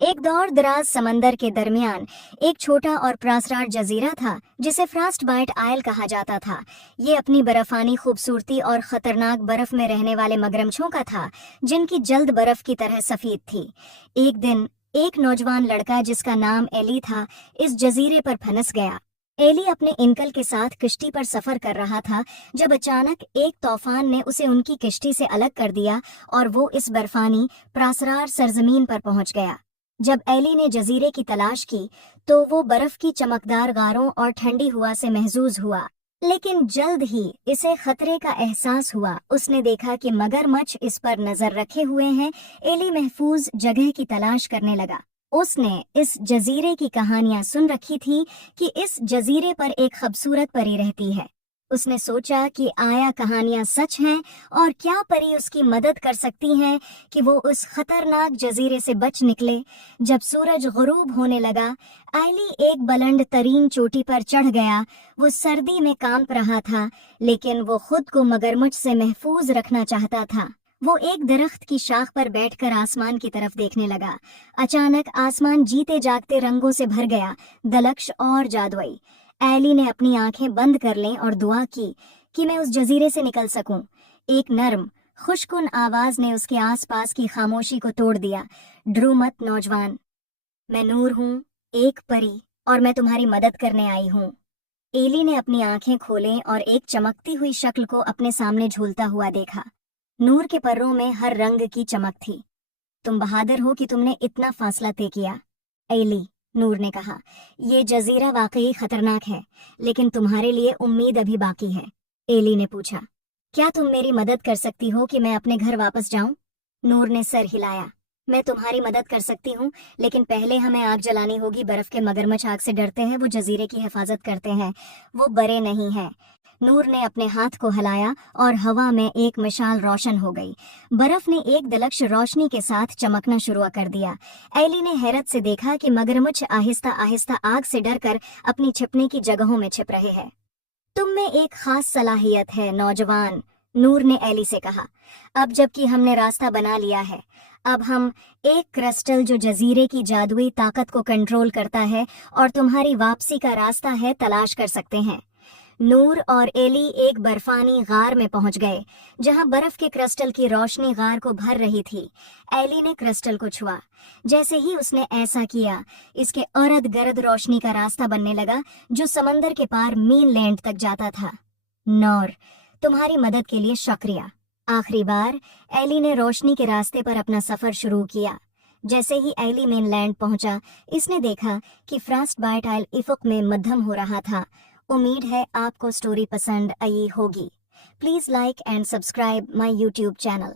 एक दौर दराज समंदर के दरमियान एक छोटा और प्रासरार जजीरा था जिसे फ्रॉस्ट बाइट आयल कहा जाता था। ये अपनी बर्फानी खूबसूरती और खतरनाक बर्फ में रहने वाले मगरमच्छों का था, जिनकी जल्द बर्फ की तरह सफेद थी। एक दिन एक नौजवान लड़का जिसका नाम एली था, इस जजीरे पर फंस गया। एली अपने इनकल के साथ किश्ती पर सफर कर रहा था जब अचानक एक तूफान ने उसे उनकी किश्ती से अलग कर दिया और वो इस बर्फानी प्रासरार सरजमीन पर पहुंच गया। जब एली ने जजीरे की तलाश की तो वो बर्फ की चमकदार गारों और ठंडी हवा से महजूज हुआ, लेकिन जल्द ही इसे खतरे का एहसास हुआ। उसने देखा कि मगरमच्छ इस पर नजर रखे हुए हैं। एली महफूज जगह की तलाश करने लगा। उसने इस जजीरे की कहानियां सुन रखी थी कि इस जजीरे पर एक खूबसूरत परी रहती है। उसने सोचा कि आया कहानियां सच हैं और क्या परी उसकी मदद कर सकती हैं कि वो उस खतरनाक जजीरे से बच निकले। जब सूरज गुरूब होने लगा, एली एक बुलंद तरीन चोटी पर चढ़ गया। वो सर्दी में कांप रहा था, लेकिन वो खुद को मगरमच्छ से महफूज रखना चाहता था। वो एक दरख्त की शाख पर बैठकर आसमान की तरफ देखने लगा। अचानक आसमान जीते जागते रंगों से भर गया, दलक्ष और जादुई। एली ने अपनी आंखें बंद कर लीं और दुआ की कि मैं उस जजीरे से निकल सकूं। एक नर्म खुशकुन आवाज ने उसके आसपास की खामोशी को तोड़ दिया। डरो मत नौजवान, मैं नूर हूँ, एक परी, और मैं तुम्हारी मदद करने आई हूँ। एली ने अपनी आंखें खोलें और एक चमकती हुई शक्ल को अपने सामने झूलता हुआ देखा। नूर के पर्रों में हर रंग की चमक थी। तुम बहादुर हो कि तुमने इतना फासला तय किया, एली, नूर ने कहा। ये जजीरा वाकई खतरनाक है, लेकिन तुम्हारे लिए उम्मीद अभी बाकी है। एली ने पूछा, क्या तुम मेरी मदद कर सकती हो कि मैं अपने घर वापस जाऊं? नूर ने सर हिलाया। मैं तुम्हारी मदद कर सकती हूँ, लेकिन पहले हमें आग जलानी होगी। बर्फ के मगरमच्छ आग से डरते हैं, वो जजीरे की हिफाजत करते हैं, वो बड़े नहीं हैं। नूर ने अपने हाथ को हिलाया और हवा में एक मिसाल रोशन हो गई। बर्फ ने एक दलक्ष रोशनी के साथ चमकना शुरू कर दिया। एली ने हैरत से देखा कि मगरमच्छ आहिस्ता आहिस्ता आग से डरकर अपनी छिपने की जगहों में छिप रहे हैं। तुम में एक खास सलाहियत है नौजवान, नूर ने एली से कहा। अब जबकि हमने रास्ता बना लिया है, अब हम एक क्रिस्टल जो जजीरे की जादुई ताकत को कंट्रोल करता है और तुम्हारी वापसी का रास्ता है, तलाश कर सकते हैं। नूर और एली एक बर्फानी गार में पहुंच गए, जहां बर्फ के क्रिस्टल की रोशनी गार को भर रही थी। एली ने क्रिस्टल को छुआ। जैसे ही उसने ऐसा किया, इसके इर्द गिर्द रोशनी का रास्ता बनने लगा जो समंदर के पार मेनलैंड तक जाता था। नूर, तुम्हारी मदद के लिए शुक्रिया। आखिरी बार एली ने रोशनी के रास्ते पर अपना सफर शुरू किया। जैसे ही एली मेनलैंड पहुंचा, इसने देखा कि फ्रॉस्ट बाइट आइल इफक में मध्यम हो रहा था। उम्मीद है आपको स्टोरी पसंद आई होगी। Please like and subscribe my YouTube channel.